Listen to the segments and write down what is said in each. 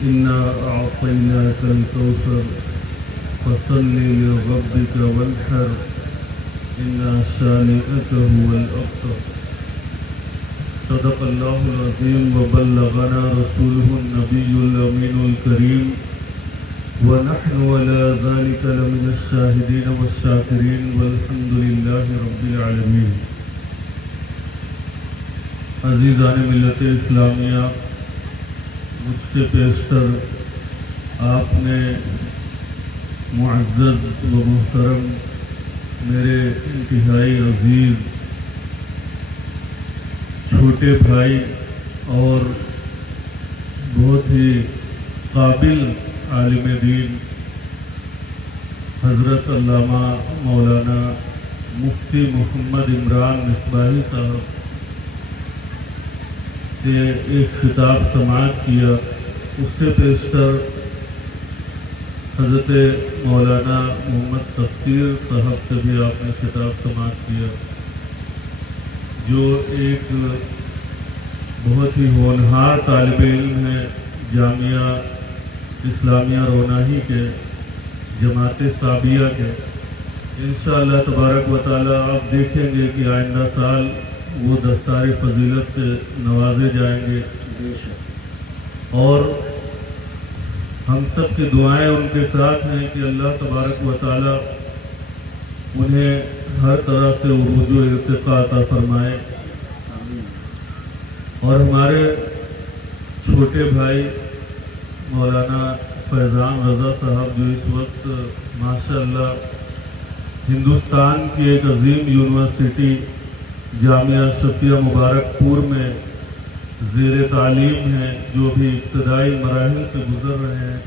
إنا أعطيناك الكوثر فصل لربك وانحر إن شانئك هو الأبتر. صدق الله العظيم وبلغنا رسوله النبي الأمين الكريم ونحن على ذلك لمن الشاهدين والشاكرين والحمد لله رب العالمين. عزیزان ملت اسلامیہ، مجھ سے پیشتر آپ نے معزز و محترم میرے انتہائی عزیز چھوٹے بھائی اور بہت ہی قابل عالم دین حضرت علامہ مولانا مفتی محمد عمران مصباحی صاحب سے ایک خطاب سماعت کیا. اس سے پیشتر حضرت مولانا محمد تفسیر صاحب سے بھی آپ نے خطاب سماعت کیا، جو ایک بہت ہی ہونہار طالب علم ہے جامعہ اسلامیہ روناہی کے، جماعت صابیہ کے. انشاءاللہ تبارک و تعالیٰ آپ دیکھیں گے کہ آئندہ سال وہ دستار فضیلت سے نوازے جائیں گے، اور ہم سب کی دعائیں ان کے ساتھ ہیں کہ اللہ تبارک و تعالیٰ انہیں ہر طرح سے عروج و ارتقاء عطا فرمائے. اور ہمارے چھوٹے بھائی مولانا فیضان رضا صاحب جو اس وقت ماشاءاللہ ہندوستان کی ایک عظیم یونیورسٹی جامعہ اشرفیہ مبارک پور میں زیر تعلیم ہیں، جو بھی ابتدائی مراحل سے گزر رہے ہیں،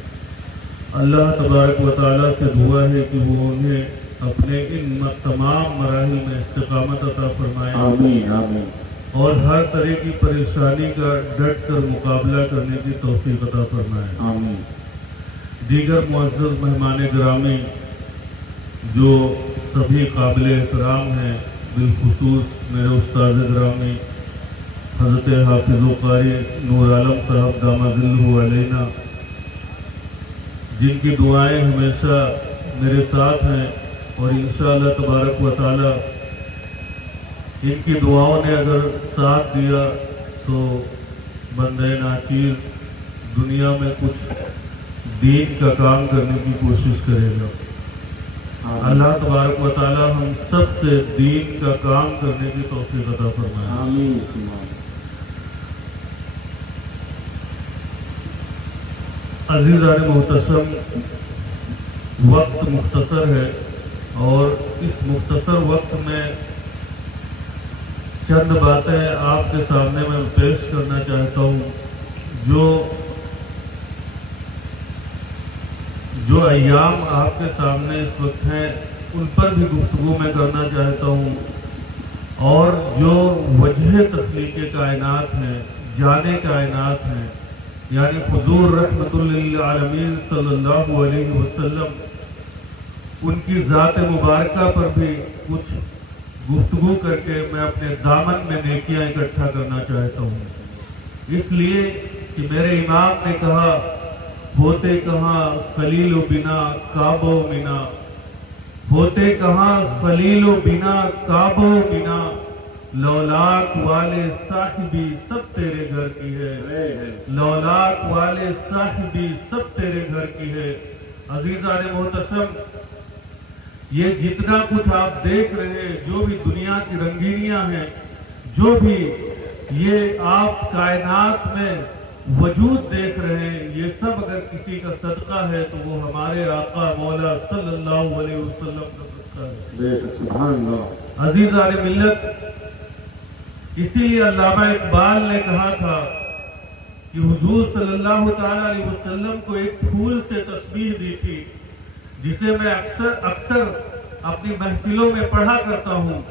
اللہ تبارک و تعالیٰ سے دعا ہے کہ وہ انہیں اپنے ان تمام مراحل میں استقامت عطا فرمائے. آمین آمین. اور ہر طرح کی پریشانی کا ڈٹ کر مقابلہ کرنے کی توفیق عطا فرمائے. آمین. دیگر معزز مہمان گرامی جو سبھی قابل احترام ہیں، بالخصوص میرے استاد گرامی حضرت حافظ و قاری نور عالم صاحب دامہ ظلہ علینا، جن کی دعائیں ہمیشہ میرے ساتھ ہیں، اور انشاءاللہ تبارک و تعالی ان کی دعاؤں نے اگر ساتھ دیا تو بندہ ناچیر دنیا میں کچھ دین کا کام کرنے کی کوشش کرے گا. اللہ تبارک و تعالی ہم سب سے دین کا کام کرنے کی توفیق عطا فرمائے. آمین. عزیزان محتشم، وقت مختصر ہے، اور اس مختصر وقت میں چند باتیں آپ کے سامنے میں پیش کرنا چاہتا ہوں. جو ایام آپ کے سامنے اس وقت ہیں ان پر بھی گفتگو میں کرنا چاہتا ہوں، اور جو وجہ تخلیق کائنات ہیں، جان کائنات ہیں، یعنی حضور رحمت للعالمین صلی اللہ علیہ وسلم، ان کی ذات مبارکہ پر بھی کچھ گفتگو کر کے میں اپنے دامن میں نیکیاں اکٹھا کرنا چاہتا ہوں. اس لیے کہ میرے امام نے کہا، ہوتے کہاں خلیل و بنا کعبہ و منا، ہوتے کہاں خلیل و بنا کعبہ و منا، لولاک والے صاحبی سب تیرے گھر کی ہے، لولاک والے صاحبی سب تیرے گھر کی ہے. عزیزان محتشم، یہ جتنا کچھ آپ دیکھ رہے ہیں، جو بھی دنیا کی رنگینیاں ہیں، جو بھی یہ آپ کائنات میں وجود دیکھ رہے ہیں، یہ سب اگر کسی کا صدقہ ہے تو وہ ہمارے آقا مولا صلی اللہ علیہ وسلم کا صدقہ ہے. سبحان اللہ. عزیزان ملت، اسی لیے علامہ اقبال نے کہا تھا کہ حضور صلی اللہ تعالی علیہ وسلم کو ایک پھول سے تشبیہ دی تھی، جسے میں اکثر اپنی محفلوں میں پڑھا کرتا ہوں،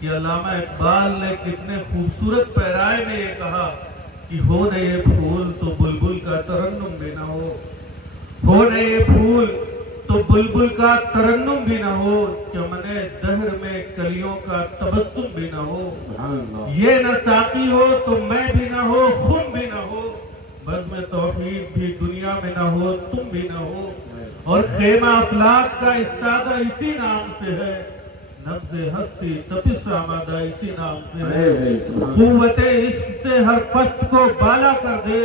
کہ علامہ اقبال نے کتنے خوبصورت پیرائے میں یہ کہا کہ ہو نہ یہ پھول تو بلبل کا ترنم بھی نہ ہو نہ یہ پھول تو بلبل کا ترنم بھی نہ ہو، چمنے دہر میں کلیوں کا تبسم بھی نہ ہو، یہ نہ ساقی ہو تو میں بھی نہ ہو، خم بھی نہ ہو، بزم توحید بھی دنیا اور خیمہ افلاک کا استادہ اسی نام سے ہے، نبض ہستی تپش آمادہ اسی نام سے ہے، قوت عشق سے ہر پست کو بالا کر دے،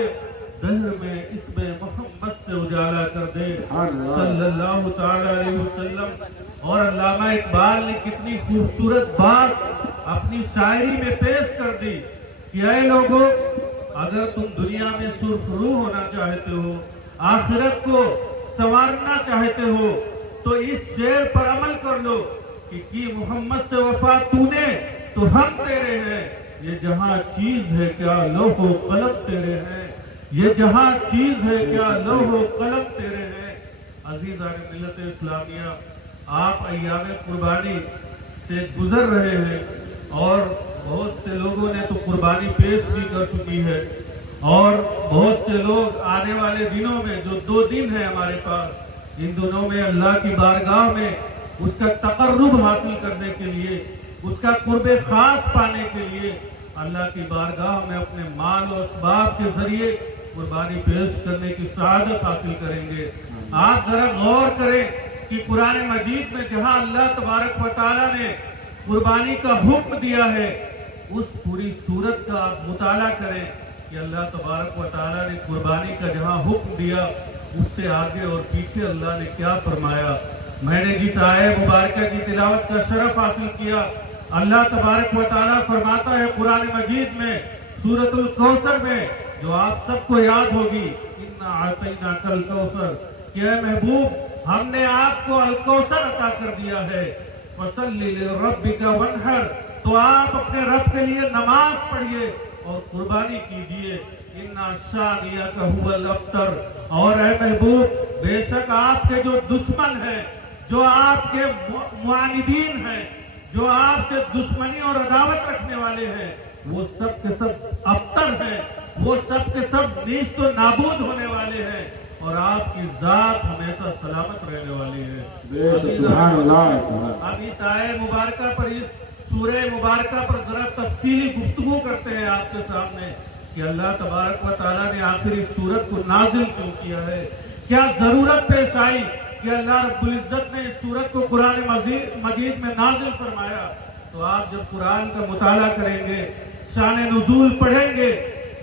دہر میں اس میں محمد سے اجالا کر دے صلی اللہ تعالی علیہ وسلم۔ اور علامہ اقبال نے کتنی خوبصورت بات اپنی شاعری میں پیش کر دی کہ اے لوگوں، اگر تم دنیا میں سرخرو ہونا چاہتے ہو، آخرت کو سنوارنا چاہتے ہو، تو اس شعر پر عمل کر لو کہ کی محمد سے وفا تو نے تو ہم تیرے ہیں، یہ جہاں چیز ہے کیا لوح و قلم تیرے ہیں، یہ جہاں چیز ہے کیا لوح و قلم تیرے ہیں۔ عزیزان ملت اسلامیہ، آپ ایام قربانی سے گزر رہے ہیں اور بہت سے لوگوں نے تو قربانی پیش بھی کر چکی ہے، اور بہت سے لوگ آنے والے دنوں میں جو 2 دن ہیں ہمارے پاس، ان دنوں میں اللہ کی بارگاہ میں اس کا تقرب حاصل کرنے کے لیے، اس کا قرب خاص پانے کے لیے اللہ کی بارگاہ میں اپنے مال و اسباب کے ذریعے قربانی پیش کرنے کی سعادت حاصل کریں گے۔ آپ ذرا غور کریں کہ قرآن مجید میں جہاں اللہ تبارک و تعالیٰ نے قربانی کا حکم دیا ہے، اس پوری سورت کا آپ مطالعہ کریں کہ اللہ تبارک و تعالیٰ نے قربانی کا جہاں حکم دیا، اس سے آگے اور پیچھے اللہ نے کیا فرمایا۔ میں نے جس آیہ مبارکہ کی تلاوت کا شرف حاصل کیا، اللہ تبارک و تعالیٰ فرماتا ہے قرآن مجید میں سورۃ الکوثر میں، جو آپ سب کو یاد ہوگی، اِنَّا أَعْطَيْنَاكَ الْكَوْثَرَ، کہ اے محبوب ہم نے آپ کو الکوثر عطا کر دیا ہے، فَصَلِّ لِرَبِّكَ وَانْحَرْ، تو آپ اپنے رب کے لیے نماز پڑھیے اور قربانی کیجئے، اِنَّا شَانِئَكَ هُوَ الْأَبْتَرُ، اور اے محبوب بے شک آپ کے جو دشمن ہیں، جو آپ کے معاندین ہیں، جو آپ سے دشمنی اور عداوت رکھنے والے ہیں، وہ سب کے سب ابتر ہیں، وہ سب کے سب نیست و نابود ہونے والے ہیں، اور آپ کی ذات ہمیشہ سلامت رہنے والی ہے۔ سبحان اللہ۔ اب اس آیہ مبارکہ پر، اس سورہ مبارکہ پر ذرا تفصیلی گفتگو کرتے ہیں آپ کے سامنے کہ اللہ تبارک و تعالیٰ نے آخر اس سورت کو نازل کیوں کیا ہے، کیا ضرورت پیش آئی کہ اللہ رب العزت نے اس سورت کو قرآن مجید میں نازل فرمایا۔ تو آپ جب قرآن کا مطالعہ کریں گے، شان نزول پڑھیں گے،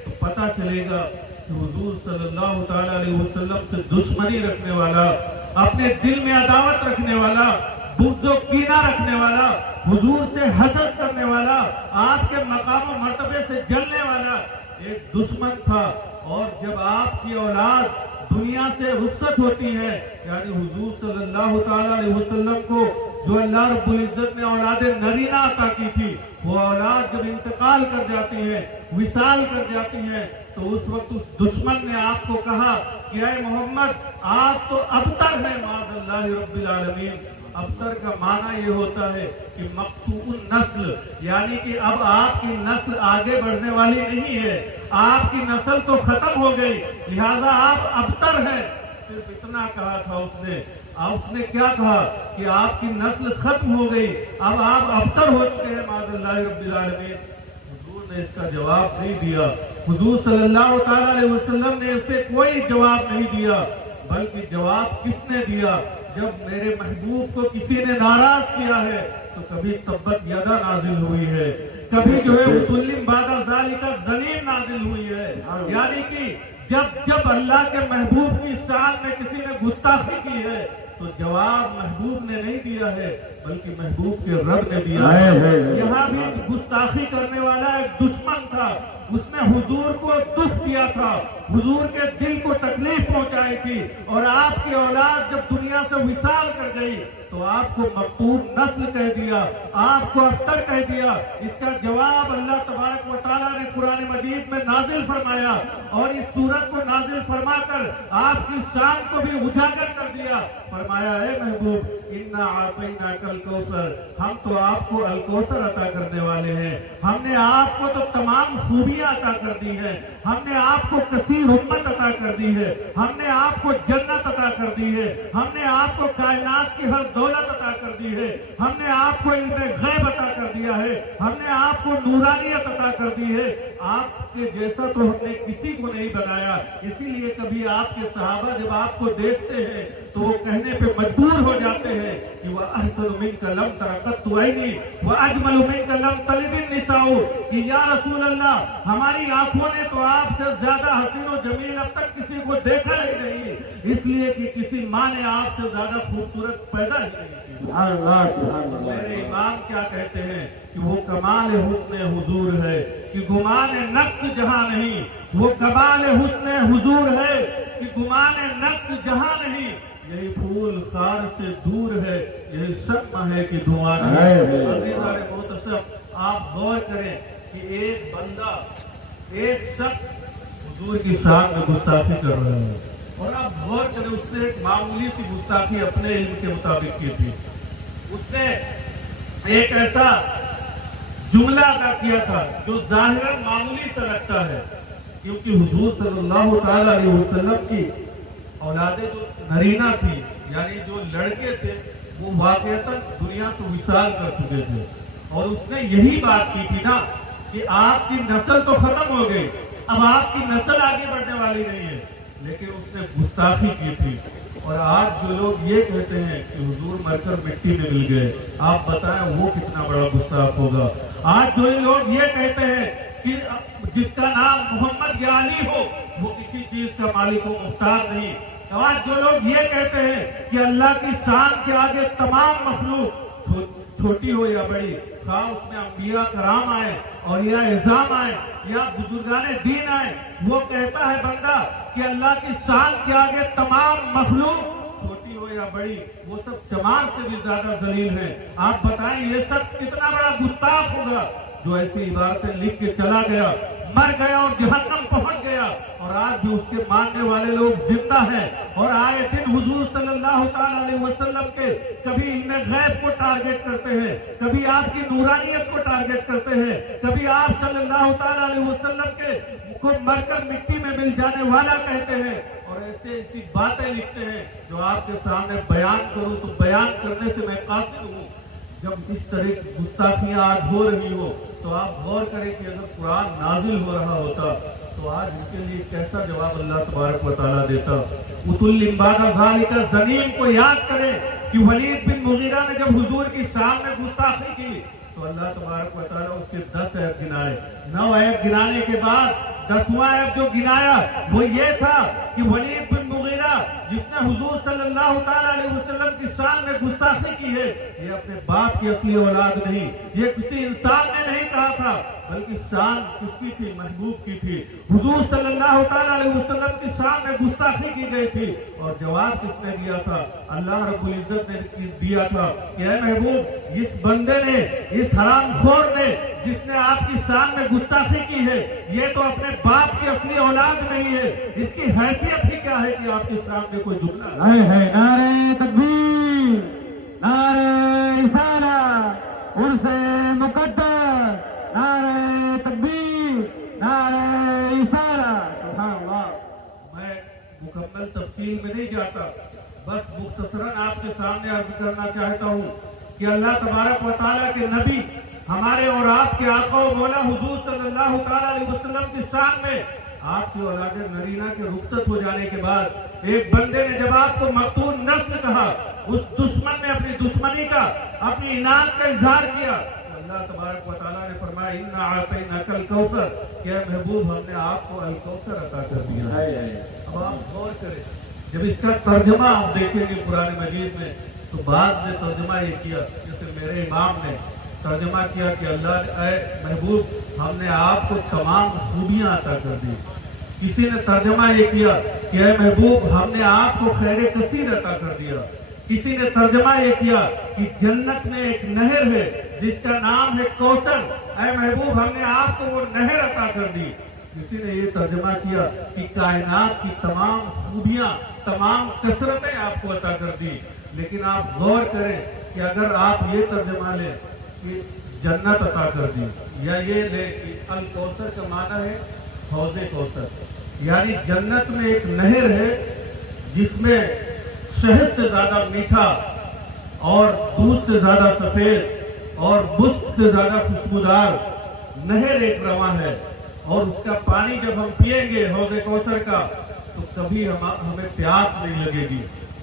تو پتہ چلے گا کہ حضور صلی اللہ تعالیٰ علیہ وسلم سے دشمنی رکھنے والا، اپنے دل میں عداوت رکھنے والا، بغض و کینہ رکھنے والا، حضور سے حسد کرنے والا، آپ کے مقام و مرتبے سے جلنے والا ایک دشمن تھا، اور جب آپ کی اولاد دنیا سے رخصت ہوتی ہے، یعنی حضور صلی اللہ تعالیٰ علیہ وسلم کو جو اللہ رب العزت نے اولاد نرینہ عطا کی تھی، وہ اولاد جب انتقال کر جاتی ہے، وصال کر جاتی ہے، تو اس وقت اس دشمن نے آپ کو کہا کہ اے محمد آپ تو ابتر ہیں معاذ اللہ رب العالمین۔ ابتر کا معنی یہ ہوتا ہے کہ مقطوع النسل، یعنی کہ اب آپ کی نسل آگے بڑھنے والی نہیں ہے، آپ کی نسل تو ختم ہو گئی، لہذا آپ ابتر ہیں۔ صرف اتنا کہا تھا اس نے کیا کہا کہ آپ کی نسل ختم ہو گئی، اب آپ ابتر ہو چکے ہیں معاذ اللہ رب العالمین۔ حضور نے اس کا جواب نہیں دیا، حضور صلی اللہ تعالیٰ علیہ وسلم نے اس سے کوئی جواب نہیں دیا، بلکہ جواب کس نے دیا؟ جب میرے محبوب کو کسی نے ناراض کیا ہے تو کبھی تبت یدا نازل ہوئی ہے، کبھی جو ہے ظلم بعد ذالک ظلیم نازل ہوئی ہے، یعنی کہ جب اللہ کے محبوب کی شان میں کسی نے گستاخی کی ہے تو جواب محبوب نے نہیں دیا ہے بلکہ محبوب کے رب نے دیا ہے۔ یہاں بھی گستاخی کرنے والا ایک دشمن تھا، اس نے حضور کو دکھ دیا تھا، حضور کے دل کو تکلیف پہنچائی تھی، اور آپ کی اولاد جب دنیا سے وصال کر گئی تو آپ کو مقطوع نسل کہہ دیا، آپ کو ابتر کہہ دیا۔ اس کا جواب اللہ تبارک و تعالیٰ نے قرآن مجید میں نازل فرمایا، اور اس سورت کو نازل فرما کر آپ کی شان کو بھی اجاگر کر دیا، فرمایا اے محبوب اِنَّا أَعْطَيْنَاكَ الْكَوْثَرَ، ہم تو آپ کو الکوثر عطا کرنے والے ہیں، ہم نے آپ کو تو تمام خوبیاں عطا کر دی ہیں، ہم نے آپ کو کثیر امت عطا کر دی ہے، ہم نے آپ کو جنت عطا کر دی ہے، ہم نے آپ کو کائنات کی ہر دولت عطا کر دی ہے، ہم نے آپ کو علم غیب عطا کر دیا ہے، ہم نے آپ کو نورانیت عطا کر دی ہے، آپ کے جیسا تو ہم نے کسی کو نہیں بنایا۔ اسی لیے کبھی آپ کے صحابہ جب آپ کو دیکھتے ہیں تو وہ کہنے پہ مجبور ہو جاتے ہیں کہ وہ احسن منک لم تر قط عینی واجمل منک لم تلد النساء، کہ یا رسول اللہ ہماری آنکھوں نے تو آپ سے زیادہ حسین و جمیل اب تک کسی کو دیکھا ہی نہیں، اس لیے کہ کسی ماں نے آپ سے زیادہ خوبصورت پیدا ہی نہیں کی۔ سبحان اللہ سبحان اللہ۔ میرے امام کیا کہتے ہیں کہ وہ کمال حسن حضور ہے کہ گمان نقص جہاں نہیں، وہ کمال حسن حضور ہے کہ گمان نقص جہاں نہیں، یہی پھول خار سے دور ہے، یہی شمع ہے کہ دھواں نہیں۔ عزیزان محترم، آپ غور کریں کہ ایک بندہ، ایک شخص حضور کی شان میں گستاخی کر رہا ہے، اور آپ غور کریں اس نے ایک معمولی سی گستاخی اپنے علم کے مطابق کی تھی۔ اس نے ایک ایسا جملہ ادا کیا تھا جو ظاہراً معمولی سا لگتا ہے، کیونکہ حضور صلی اللہ تعالی علیہ وسلم کی اولادیں جو نرینہ تھی، یعنی جو لڑکے تھے، وہ واقعتاً دنیا سے وصال کر چکے تھے، اور اس نے یہی بات کی تھی نا کہ آپ کی نسل تو ختم ہو گئی، اب آپ کی نسل آگے بڑھنے والی نہیں ہے، لیکن اس نے گستاخی کی تھی۔ اور آج جو لوگ یہ کہتے ہیں کہ حضور مر کر مٹی میں مل گئے، آپ بتائیں وہ کتنا بڑا گستاخ ہوگا۔ آج جو لوگ یہ کہتے ہیں کہ جس کا نام محمد یا علی ہو وہ کسی چیز کا مالک و مختار نہیں، آج جو لوگ یہ کہتے ہیں کہ اللہ کی شان کے آگے تمام مخلوق چھوٹی ہو یا بڑی، خواہ اس میں انبیاء کرام آئے اور یا اعظام آئے یا بزرگان دین آئے، وہ کہتا ہے بندہ کہ اللہ کی شان کے آگے تمام مخلوق چھوٹی ہو یا بڑی، وہ سب چمار سے بھی زیادہ ذلیل ہیں۔ آپ بتائیں یہ شخص کتنا بڑا گستاخ ہوگا جو ایسی عبارتیں لکھ کے چلا گیا، مر گیا اور جہنم پہنچ گیا، اور آج بھی اس کے ماننے والے لوگ زندہ ہیں، اور آئے دن حضور صلی اللہ تعالی علیہ وسلم کے کبھی علم غیب کو ٹارگٹ کرتے ہیں، کبھی آپ کی نورانیت کو ٹارگٹ کرتے ہیں، کبھی آپ صلی اللہ تعالی علیہ وسلم کے کو مر کر مٹی میں مل جانے والا کہتے ہیں، اور ایسی باتیں لکھتے ہیں جو آپ کے سامنے بیان کروں تو بیان کرنے سے میں قاصر ہوں۔ جب اس طرح کی گستاخیاں آج ہو رہی ہو تو آپ غور کریں کہ اگر قرآن نازل ہو رہا ہوتا تو آج اس کے لیے کیسا جواب اللہ تبارک و تعالیٰ دیتا۔ اتل بعد ذالک زنیم کو یاد کریں کہ ولید بن مغیرہ نے جب حضور کی شان میں گستاخی کی تو اللہ تبارک و تعالیٰ اس کے 10 عیب گنائے، 9 عیب گنانے کے بعد 10واں عیب جو گنایا وہ یہ تھا کہ ولید بن مغیرہ جس نے حضور صلی اللہ تعالی علیہ وسلم کی شان میں گستاخی کی ہے، یہ اپنے باپ کی اصلی اولاد نہیں، یہ کسی انسان نے نہیں کہا تھا، بلکہ شان کس کی تھی؟ محبوب کی تھی۔ حضور صلی اللہ تعالی علیہ وسلم کی شان میں گستاخی کی گئی تھی، اور جواب کس نے دیا تھا؟ اللہ رب العزت نے دیا تھا کہ اے محبوب، اس بندے نے، اس حرام خور نے جس نے آپ کی شان میں گستاخی کی ہے، یہ تو اپنے باپ کی اصلی اولاد نہیں ہے، اس کی حیثیت ہی کیا ہے کہ آپ کی شان میں کوئی جھکنا ہے۔ نعرہ تکبیر، نعرہ رسالہ، عرس مقدس، نعرہ تکبیر، نعرہ رسالہ، سبحان اللہ۔ میں مکمل تفصیل میں نہیں جاتا، بس مختصراً آپ کے سامنے عرض کرنا چاہتا ہوں کہ اللہ تبارک و تعالیٰ کے نبی ہمارے اور آپ کے آقا و مولا حضور صلی اللہ تعالی علیہ وسلم کی شان میں آپ کی اولاد نرینہ کے رخصت ہو جانے کے بعد ایک بندے نے جب آپ کو مقتول نسل کہا، اس دشمن نے اپنی دشمنی کا، اپنی اناد کا اظہار کیا، اللہ تبارک و تعالیٰ نے فرمایا اِنَّا أَعْطَيْنَاكَ الْكَوْثَرَ، کہ اے محبوب ہم نے آپ کو الکوثر عطا کر دیا ہے۔ اب آپ غور کریں، جب اس کا ترجمہ آپ دیکھیں گے قرآن مجید میں تو بعد میں ترجمہ یہ کیا، جیسے میرے امام نے ترجمہ کیا کہ اللہ اے محبوب ہم نے آپ کو تمام خوبیاں عطا کر دی، کسی نے ترجمہ یہ کیا کہ اے محبوب ہم نے آپ کو خیر کثیر عطا کر دیا، کسی نے ترجمہ یہ کیا کہ جنت میں ایک نہر ہے جس کا نام ہے کوثر، اے محبوب ہم نے آپ کو وہ نہر عطا کر دی، کسی نے یہ ترجمہ کیا کہ کائنات کی تمام خوبیاں، تمام کثرتیں آپ کو عطا کر دی۔ لیکن آپ غور کریں کہ اگر آپ یہ ترجمہ لیں کہ جنت عطا کر دی، یا یہ لیں کہ الکوثر کا معنی ہے حوض کوثر، یعنی جنت میں ایک نہر ہے جس میں شہد سے زیادہ میٹھا اور دودھ سے زیادہ سفید اور مشک سے زیادہ خوشبودار نہر ایک رواں ہے، اور اس کا پانی جب ہم پیئیں گے حوض کوثر کا تو کبھی ہمیں پیاس نہیں لگے گی،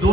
2